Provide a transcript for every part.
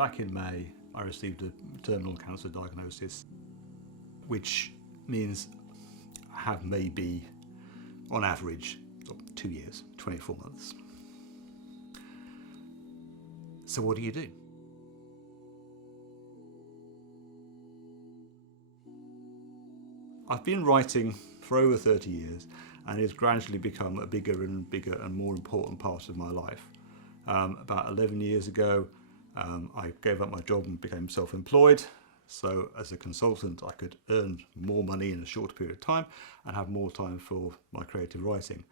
back in May, I received a terminal cancer diagnosis, which means I have maybe, on average, 2 years, 24 months. So what do you do? I've been writing for over 30 years, and it's gradually become a bigger and more important part of my life. About 11 years ago, I gave up my job and became self-employed. So as a consultant, I could earn more money in a shorter period of time and have more time for my creative writing.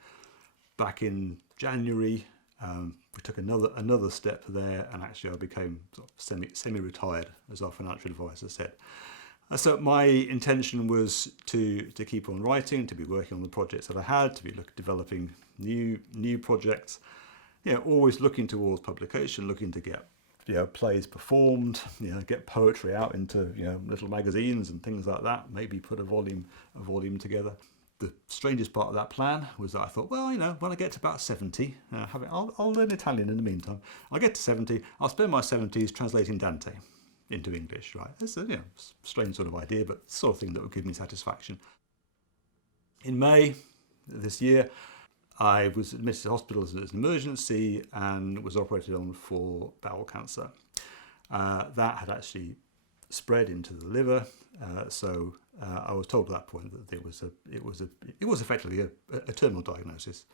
Back in January, we took another step there, and actually I became sort of semi-retired, as our financial advisor said. So my intention was to keep on writing, to be working on the projects that I had, to be developing new projects. Always looking towards publication, looking to get plays performed, get poetry out into little magazines and things like that. Maybe put a volume together. The strangest part of that plan was that I thought, well, when I get to about 70, I'll learn Italian in the meantime. I'll get to 70, I'll spend my 70s translating Dante into English, right? It's a strange sort of idea, but the sort of thing that would give me satisfaction. In May this year, I was admitted to hospital as an emergency and was operated on for bowel cancer. That had actually spread into the liver, so I was told at that point that it was effectively a terminal diagnosis.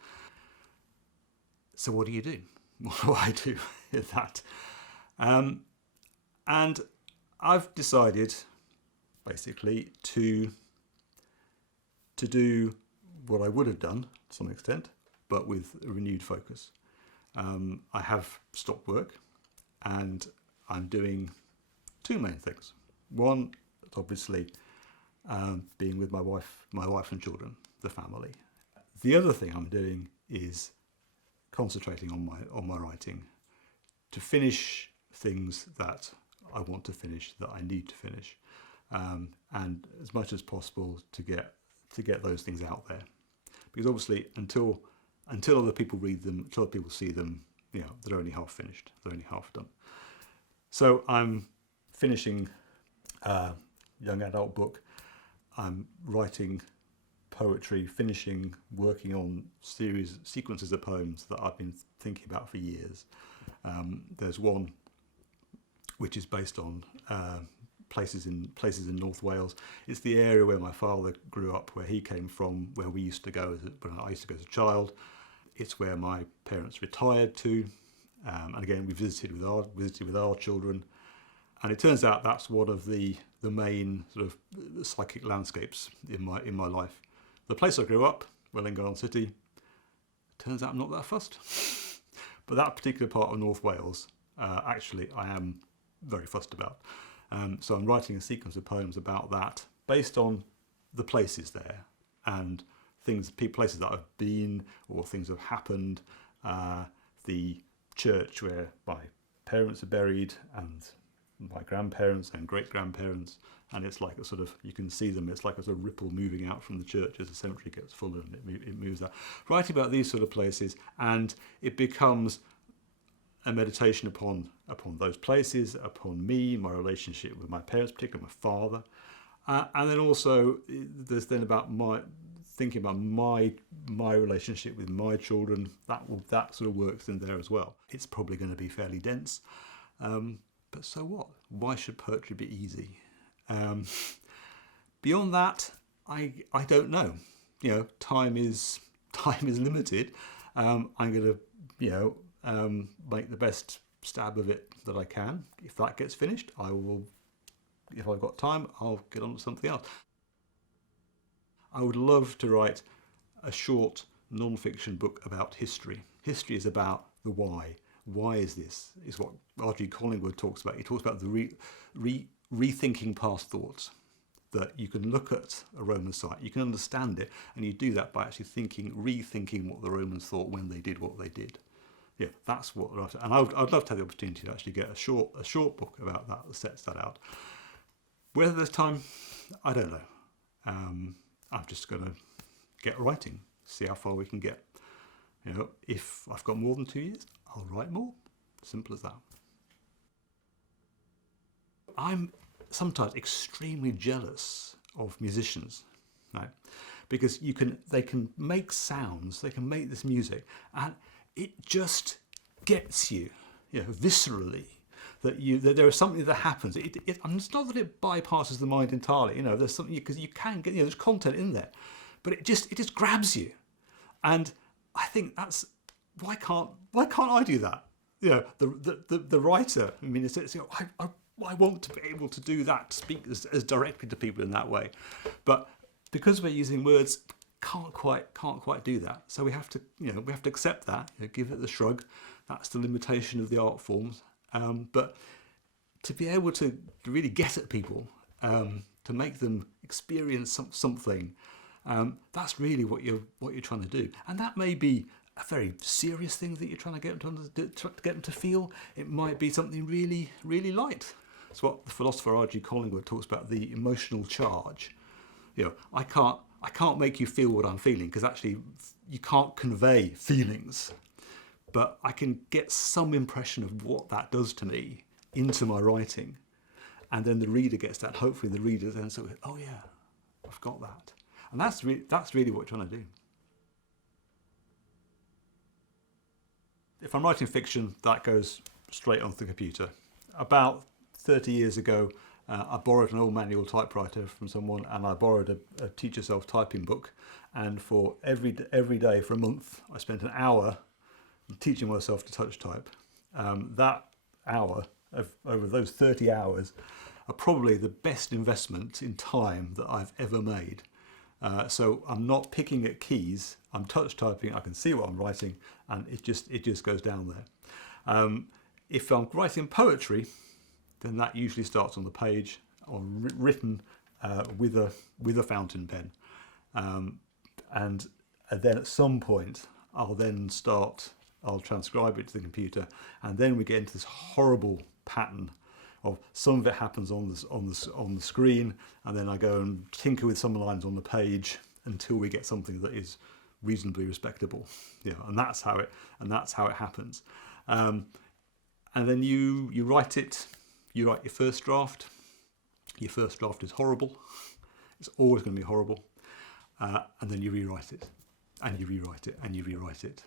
So what do you do? What do I do with that? And I've decided, basically, to do what I would have done to some extent, but with a renewed focus. I have stopped work, and I'm doing two main things. One, obviously, being with my wife and children, the family. The other thing I'm doing is concentrating on my writing to finish things that I want to finish, that I need to finish, and as much as possible to get those things out there. Because obviously, until other people read them, until other people see them, they're only half finished, they're only half done. So I'm finishing a young adult book. I'm writing poetry, working on sequences of poems that I've been thinking about for years. There's one which is based on places in North Wales. It's the area where my father grew up, where he came from, where we used to go when I used to go as a child. It's where my parents retired to, and again we visited with our children. And it turns out that's one of the main sort of psychic landscapes in my life. The place I grew up, Wellingarn City, turns out I'm not that fussed. But that particular part of North Wales, actually I am very fussed about. So I'm writing a sequence of poems about that, based on the places there and places that I've been or things that have happened. The church where my parents are buried, and my grandparents and great-grandparents, and it's like a sort of, you can see them, it's like a sort of ripple moving out from the church as the cemetery gets fuller and it moves out. Writing about these sort of places, and it becomes a meditation upon those places, upon me, my relationship with my parents, particularly my father, and then also there's then about thinking about my relationship with my children. That sort of works in there as well. It's probably going to be fairly dense, but so what? Why should poetry be easy? Beyond that, I don't know. Time is limited. I'm going to make the best stab of it that I can. If that gets finished, I will. If I've got time, I'll get on to something else. I would love to write a short non-fiction book about history. History is about the why. Why is this? Is what R.G. Collingwood talks about. He talks about the rethinking past thoughts. That you can look at a Roman site, you can understand it, and you do that by actually rethinking what the Romans thought when they did what they did. Yeah, that's what. And I'd love to have the opportunity to actually get a short book about that sets that out. Whether there's time, I don't know. I'm just going to get writing, see how far we can get. If I've got more than 2 years, I'll write more. Simple as that. I'm sometimes extremely jealous of musicians, right? Because they can make sounds, they can make this music, and it just gets you, viscerally. That there is something that happens. And it's not that it bypasses the mind entirely. There's something because you can get, there's content in there, but it just grabs you. And I think that's why can't I do that? The writer. I mean, I want to be able to do that, to speak as directly to people in that way, but because we're using words, can't quite do that. So we have to accept that, give it the shrug. That's the limitation of the art forms. But to be able to really get at people, to make them experience something, that's really what you're trying to do. And that may be a very serious thing that you're trying to get them to feel. It might be something really, really light. It's what the philosopher R.G. Collingwood talks about, the emotional charge. I can't make you feel what I'm feeling, because actually you can't convey feelings. But I can get some impression of what that does to me into my writing. And then the reader gets that. Hopefully the reader then says, oh yeah, I've got that. And that's really what you're trying to do. If I'm writing fiction, that goes straight onto the computer. About 30 years ago, I borrowed an old manual typewriter from someone, and I borrowed a teach yourself typing book. And for every day for a month, I spent an hour teaching myself to touch type. That hour, over those 30 hours, are probably the best investment in time that I've ever made. So I'm not picking at keys, I'm touch typing, I can see what I'm writing, and it just goes down there. If I'm writing poetry, then that usually starts on the page, or written with a fountain pen. And then at some point, I'll transcribe it to the computer, and then we get into this horrible pattern of some of it happens on the screen, and then I go and tinker with some lines on the page until we get something that is reasonably respectable. And that's how it happens. And then you write it. You write your first draft. Your first draft is horrible. It's always going to be horrible. And then you rewrite it, and you rewrite it, and you rewrite it.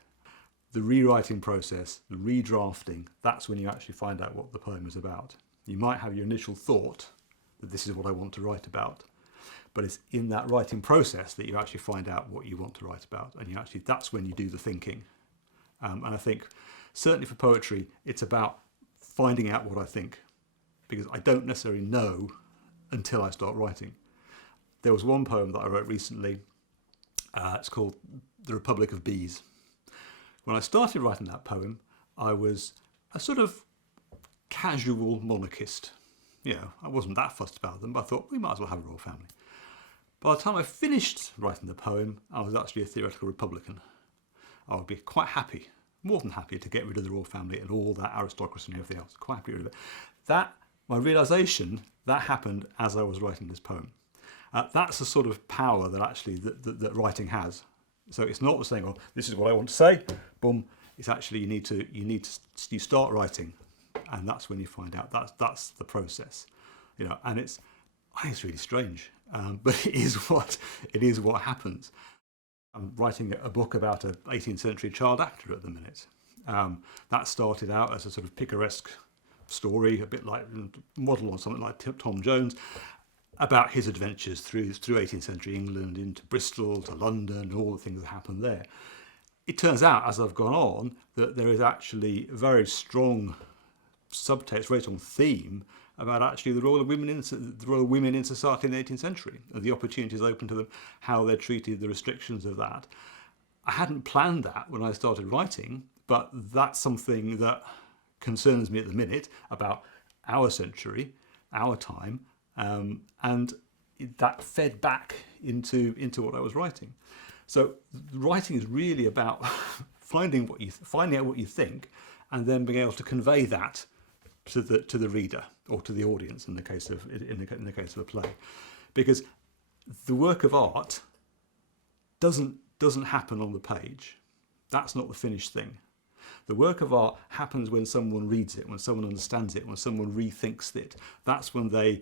The rewriting process, the redrafting, that's when you actually find out what the poem is about. You might have your initial thought that this is what I want to write about, but it's in that writing process that you actually find out what you want to write about, and that's when you do the thinking. And I think, certainly for poetry, it's about finding out what I think, because I don't necessarily know until I start writing. There was one poem that I wrote recently, it's called The Republic of Bees. When I started writing that poem, I was a sort of casual monarchist. I wasn't that fussed about them, but I thought we might as well have a royal family. By the time I finished writing the poem, I was actually a theoretical Republican. I would be quite happy, more than happy, to get rid of the royal family and all that aristocracy and everything else. Quite happy to get rid of it. My realisation, that happened as I was writing this poem. That's the sort of power that actually that writing has. So it's not saying, "Oh, this is what I want to say." Boom. It's actually you start writing, and that's when you find out. That's the process, And I think it's really strange, but it is what happens. I'm writing a book about an 18th century child actor at the minute. That started out as a sort of picaresque story, a bit like model on something like Tom Jones, about his adventures through 18th century England, into Bristol, to London, all the things that happened there. It turns out, as I've gone on, that there is actually a very strong subtext, very strong theme about actually the role of women in society in the 18th century, and the opportunities open to them, how they're treated, the restrictions of that. I hadn't planned that when I started writing, but that's something that concerns me at the minute about our century, our time, and that fed back into what I was writing. So writing is really about finding out what you think, and then being able to convey that to the reader or to the audience in the case of a play, because the work of art doesn't happen on the page. That's not the finished thing. The work of art happens when someone reads it, when someone understands it, when someone rethinks it. That's when they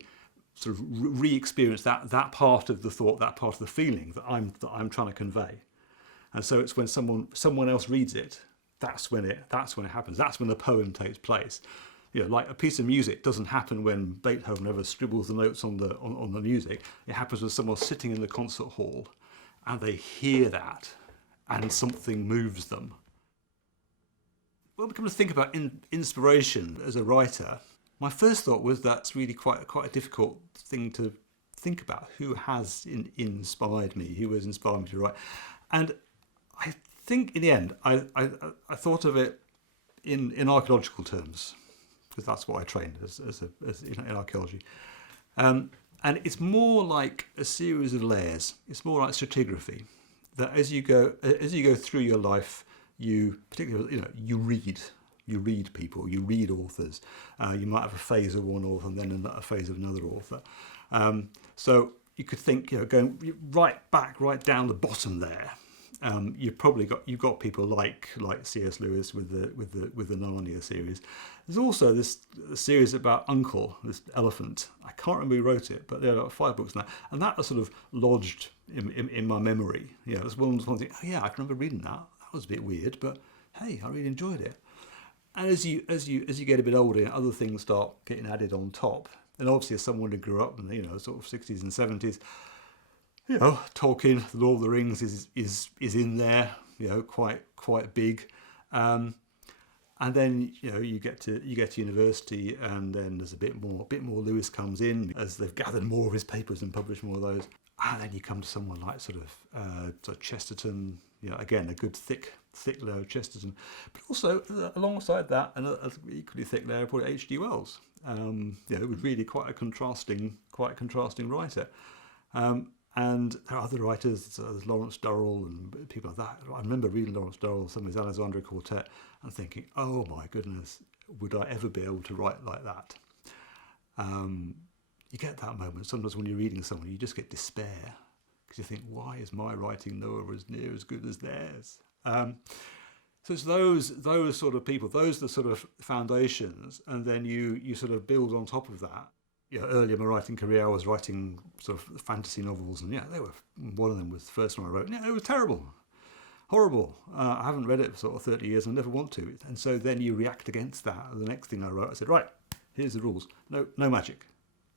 sort of re-experience that part of the thought, that part of the feeling that I'm trying to convey. And so it's when someone else reads it, that's when it happens. That's when the poem takes place. You know, like a piece of music doesn't happen when Beethoven ever scribbles the notes on the music. It happens when someone's sitting in the concert hall and they hear that and something moves them. When we come to think about inspiration as a writer, my first thought was that's really quite a difficult thing to think about. Who has inspired me? Who has inspired me to write? And I think in the end, I thought of it in archaeological terms, because that's what I trained as in archaeology. And it's more like a series of layers. It's more like stratigraphy. That as you go through your life, you read people, you read authors. You might have a phase of one author and then a phase of another author. So you could think, going right down the bottom there. You've got people like C.S. Lewis with the Narnia series. There's also this series about Uncle, this elephant. I can't remember who wrote it, but there are 5 books now, and that was sort of lodged in my memory. It's one thing. Oh yeah, I can remember reading that. That was a bit weird, but hey, I really enjoyed it. And as you get a bit older, other things start getting added on top. And obviously, as someone who grew up in the sort of 60s and 70s. Tolkien, The Lord of the Rings is in there, quite big, and then you get to university, and then there's a bit more Lewis comes in as they've gathered more of his papers and published more of those, and then you come to someone like sort of Chesterton, again a good thick layer of Chesterton, but also alongside that an equally thick layer of probably H.G. Wells. It was really quite a contrasting writer. And there are other writers, there's Lawrence Durrell and people like that. I remember reading Lawrence Durrell, some of his Alexandria Quartet, and thinking, oh my goodness, would I ever be able to write like that? You get that moment. Sometimes when you're reading someone, you just get despair, because you think, why is my writing nowhere as near as good as theirs? So it's those sort of people, those are the sort of foundations, and then you sort of build on top of that. Earlier in my writing career, I was writing sort of fantasy novels, and they were, one of them was the first one I wrote. It was terrible, horrible. I haven't read it for sort of 30 years and I never want to. And so then you react against that. The next thing I wrote, I said, right, here's the rules. No magic,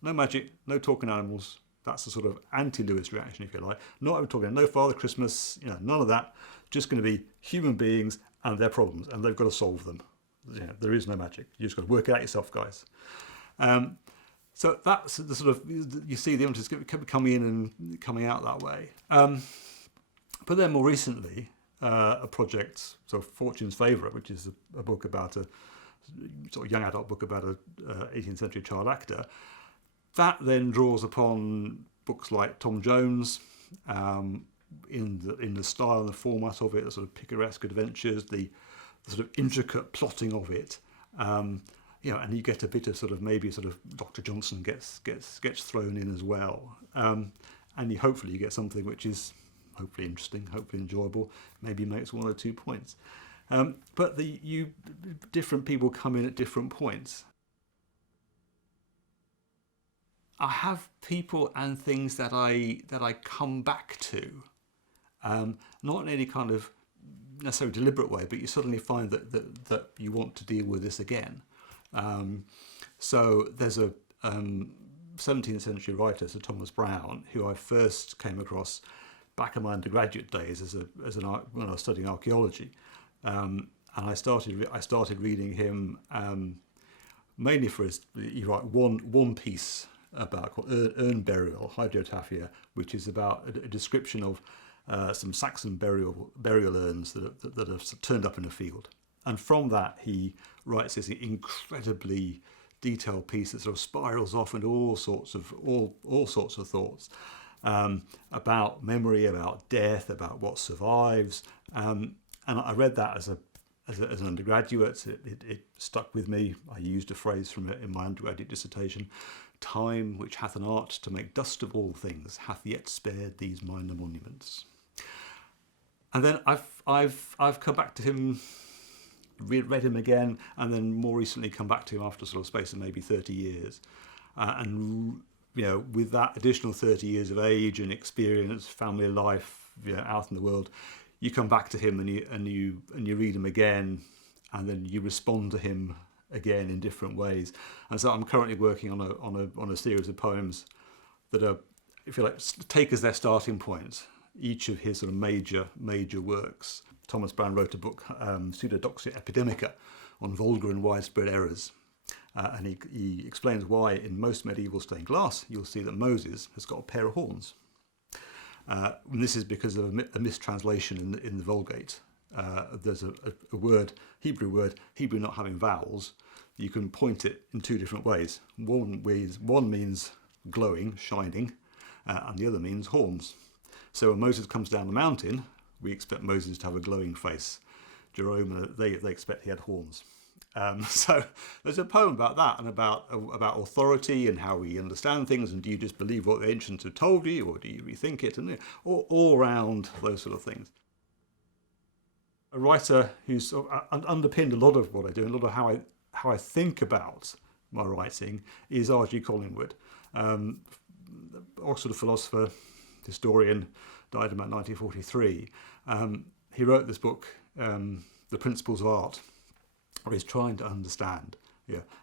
no talking animals. That's the sort of anti-Lewis reaction, if you like. Not even talking, no Father Christmas, none of that. Just going to be human beings and their problems, and they've got to solve them. There is no magic. You just got to work it out yourself, guys. So that's the sort of, you see the images coming in and coming out that way. But then more recently, a project, so Fortune's Favourite, which is a book about a sort of young adult book about a 18th century child actor, that then draws upon books like Tom Jones, in the style and the format of it, the sort of picaresque adventures, the sort of intricate plotting of it. And you get a bit of sort of maybe sort of Dr. Johnson gets thrown in as well, and hopefully you get something which is hopefully interesting, hopefully enjoyable, maybe makes 1 or 2 points. But different people come in at different points. I have people and things that I come back to, not in any kind of necessarily deliberate way, but you suddenly find that you want to deal with this again. So there's a 17th century writer, Sir Thomas Browne, who I first came across back in my undergraduate days when I was studying archaeology, and I started reading him mainly for he wrote one piece about called Urn Burial, Hydriotaphia, which is about a description of some Saxon burial urns that have turned up in a field. And from that, he writes this incredibly detailed piece that sort of spirals off into all sorts of thoughts about memory, about death, about what survives. And I read that as an undergraduate. It stuck with me. I used a phrase from it in my undergraduate dissertation: "Time, which hath an art to make dust of all things, hath yet spared these minor monuments." And then I've come back to him read him again, and then more recently come back to him after sort of space of maybe 30 years. And with that additional 30 years of age and experience, family life, out in the world, you come back to him and you read him again, and then you respond to him again in different ways. And so I'm currently working on a series of poems that are, if you like, take as their starting point each of his sort of major works. Thomas Browne wrote a book, Pseudodoxia Epidemica, on vulgar and widespread errors. And he explains why in most medieval stained glass you'll see that Moses has got a pair of horns. And this is because of a mistranslation in the Vulgate. There's a word, Hebrew not having vowels. You can point it in two different ways. One means glowing, shining, and the other means horns. So when Moses comes down the mountain, we expect Moses to have a glowing face. Jerome, they expect he had horns. So there's a poem about that, and about authority and how we understand things, and do you just believe what the ancients have told you, or do you rethink it, and all around those sort of things. A writer who's sort of underpinned a lot of what I do, and a lot of how I think about my writing, is R.G. Collingwood, Oxford philosopher, historian, died in about 1943. He wrote this book, The Principles of Art, where he's trying to understand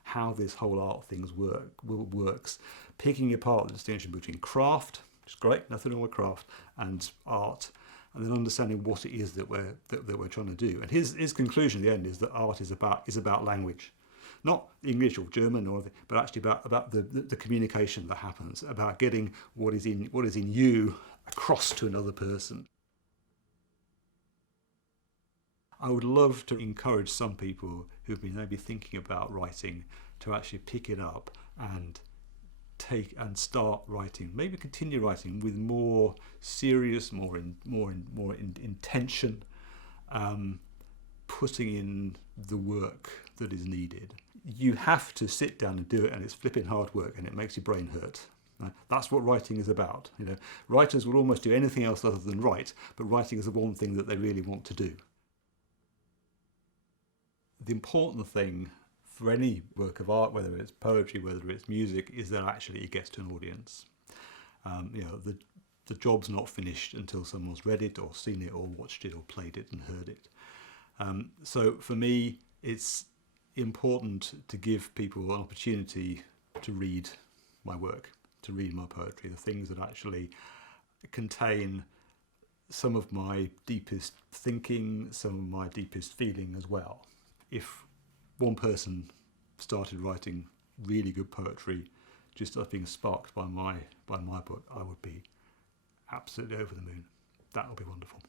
how this whole art things works, picking apart the distinction between craft, which is great, nothing wrong with craft, and art, and then understanding what it is that we're trying to do. And his conclusion at the end is that art is about language, not English or German but actually about the communication that happens, about getting what is in you across to another person. I would love to encourage some people who've been maybe thinking about writing to actually pick it up and start writing, maybe continue writing with more serious, more intention, putting in the work that is needed. You have to sit down and do it, and it's flipping hard work, and it makes your brain hurt. That's what writing is about. Writers will almost do anything else other than write, but writing is the one thing that they really want to do. The important thing for any work of art, whether it's poetry, whether it's music, is that actually it gets to an audience. The job's not finished until someone's read it or seen it or watched it or played it and heard it. So for me, it's important to give people an opportunity to read my work, to read my poetry, the things that actually contain some of my deepest thinking, some of my deepest feeling as well. If one person started writing really good poetry just being sparked by my book, I would be absolutely over the moon. That would be wonderful.